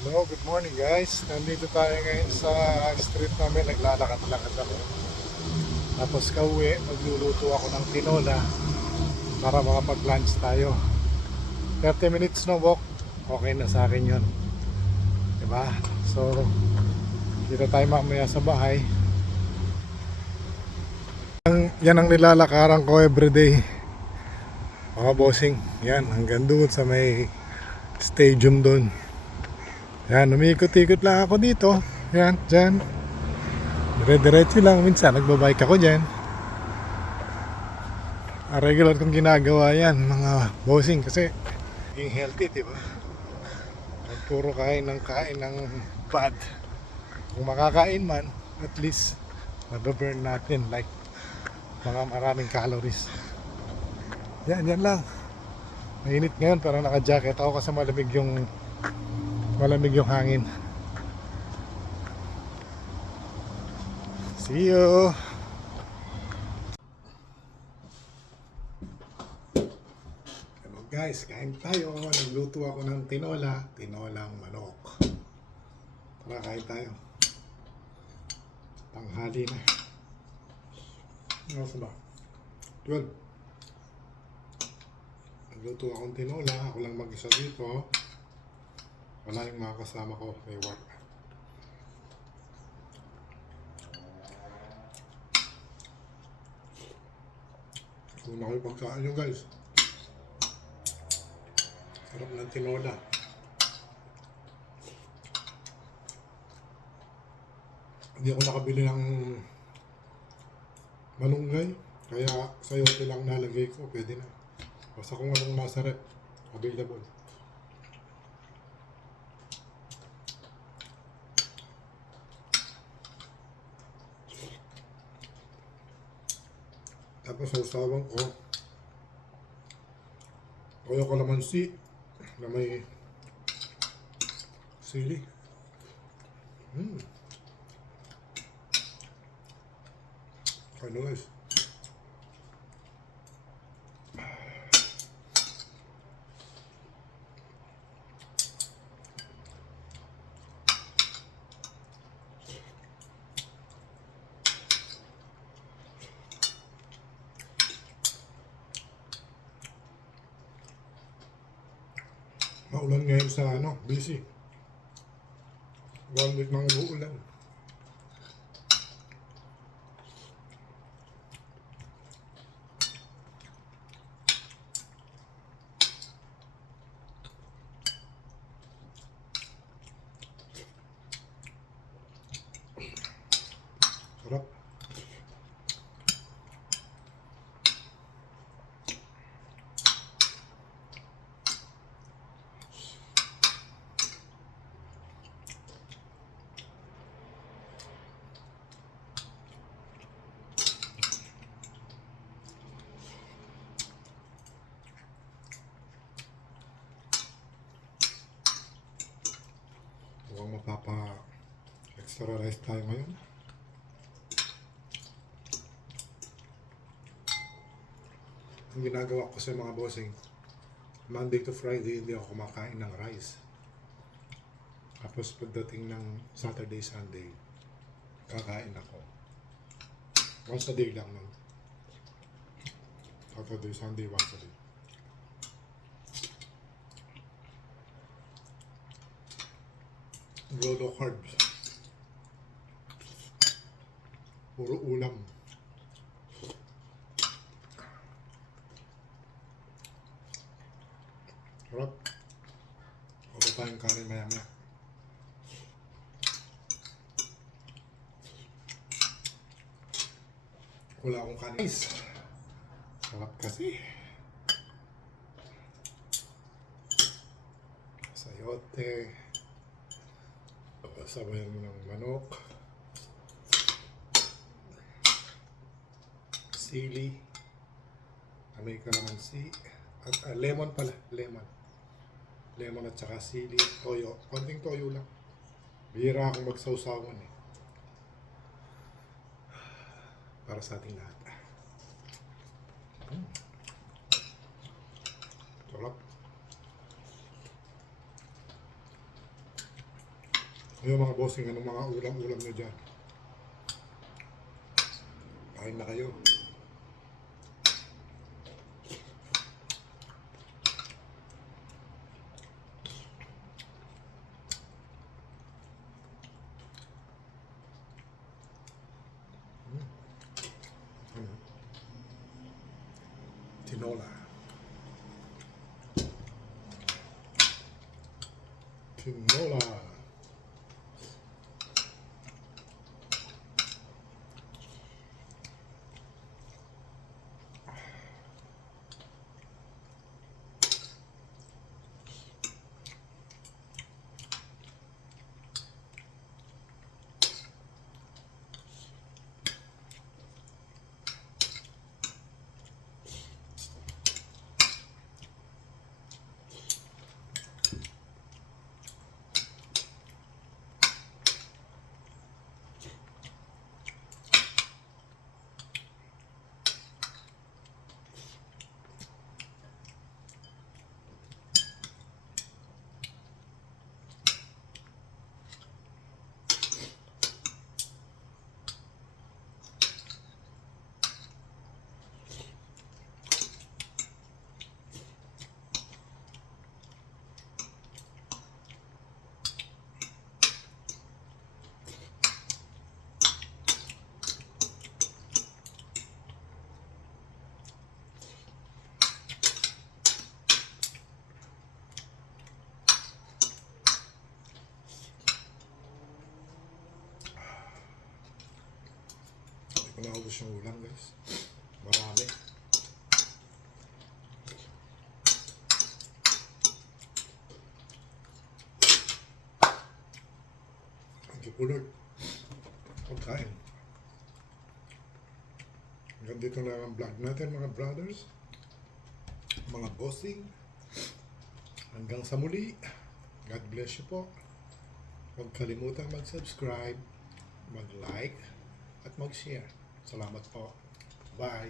Hello, good morning guys. Nandito tayo ngayon sa street namin. Naglalakad-lakad ako. Tapos kauwi, magluluto ako ng tinola para makapag-lunch tayo. 30 minutes no walk. Okay na sa akin yun. Diba? So, dito tayo mamaya sa bahay. Yan ang nilalakaran ko everyday. Mga bossing. Yan, hanggang doon sa may stadium doon. Yan, umikot-ikot lang ako dito. Yan, dyan. Dire-diretso lang. Minsan, nagbabike ako dyan. Regular kong ginagawa yan, mga bossing. Kasi, being healthy, diba? Puro kain ng bad. Kung makakain man, at least, mababurn natin. Like, mga maraming calories. Yan, yan lang. Mainit ngayon, pero naka-jacket ako kasi malamig yung hangin. See you! Hello guys, kain tayo. Nagluto ako ng tinolang manok. Tara, kain tayo. Tanghali na. Ano ba? 12. Nagluto akong tinola. Ako lang mag-isa dito. Wala yung mga kasama ko. May work. Kung na kayo pagkain nyo guys. Sarap ng tinola. Hindi ako nakabili ng malunggay. Kaya sayote lang nalagay ko. Pwede na. Basta kung anong nasa rep. Available. Tapos sausawan ko. Toyo kalamansi na may sili. Kain na guys. Maulan ngayon sa busy. 1 week nang uulan. Sarap. Mukhang extra rice tayo ngayon. Ang ginagawa ko sa mga bossing, Monday to Friday hindi ako kumakain ng rice. Tapos pagdating ng Saturday, Sunday, kakain ako. Once a day lang nun. Saturday, Sunday, once a day. Low carbs. Puro ulam. Sarap. Wala tayong kanin maya-maya. Wala akong kanin. Sarap kasi. Sayote. Sabayan mo ng manok. Sili. May kalamansi. At lemon pala. Lemon at saka sili. Toyo. Konting toyo lang. Bihira akong magsawsawan eh. Para sa ating lahat. Sarap. Ayun mga bossing, anong mga ulam-ulam nyo dyan? Kain na kayo. Ano? Tinola. Tinola. Hindi ko naubos yung ulam guys. Marami. Thank you po Lord. Pagkain. Hanggang dito na ang vlog natin mga brothers. Mga bossing. Hanggang sa muli. God bless you po. Huwag kalimutang mag-subscribe, mag-like, at mag-share. Salamat po. Bye!